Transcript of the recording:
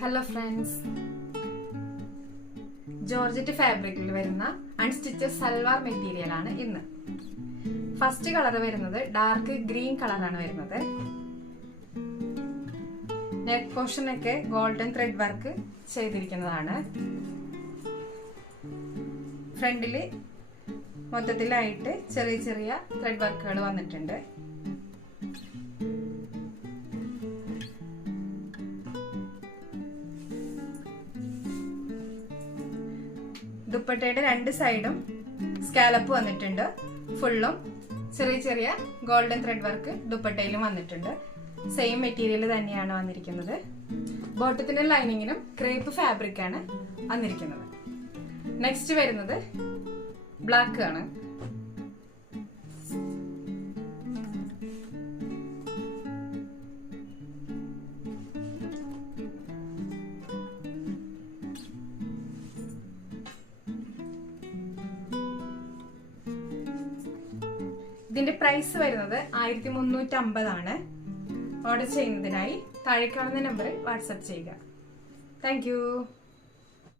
Hello friends, georgette ഫാബ്രിക്കിൽ വരുന്ന unstitched salwar material ആണ് ഇന്ന്. ഫസ്റ്റ് കളർ വരുന്നത് ഡാർക്ക് ഗ്രീൻ കളറാണ് വരുന്നത്. നെക്ക് പോർഷനൊക്കെ ഗോൾഡൻ ത്രെഡ് വർക്ക് ചെയ്തിരിക്കുന്നതാണ്. ഫ്രണ്ടില് മൊത്തത്തിലായിട്ട് ചെറിയ ചെറിയ ത്രെഡ് വർക്കുകൾ വന്നിട്ടുണ്ട്. ദുപ്പട്ടയുടെ രണ്ട് സൈഡും സ്കാലപ്പ് വന്നിട്ടുണ്ട്. ഫുള്ളും ചെറിയ ചെറിയ ഗോൾഡൻ ത്രെഡ് വർക്ക് ദുപ്പട്ടയിലും വന്നിട്ടുണ്ട്. സെയിം മെറ്റീരിയൽ തന്നെയാണ് വന്നിരിക്കുന്നത്. ബോട്ടത്തിനും ലൈനിങ്ങിനും ക്രേപ്പ് ഫാബ്രിക് ആണ് വന്നിരിക്കുന്നത്. നെക്സ്റ്റ് വരുന്നത് ബ്ലാക്ക് ആണ്. ഇതിന്റെ പ്രൈസ് വരുന്നത് 1350 ആണ്. ഓർഡർ ചെയ്യുന്നതിനായി താഴെ കാണുന്ന നമ്പറിൽ വാട്സ്ആപ്പ് ചെയ്യുക. Thank you.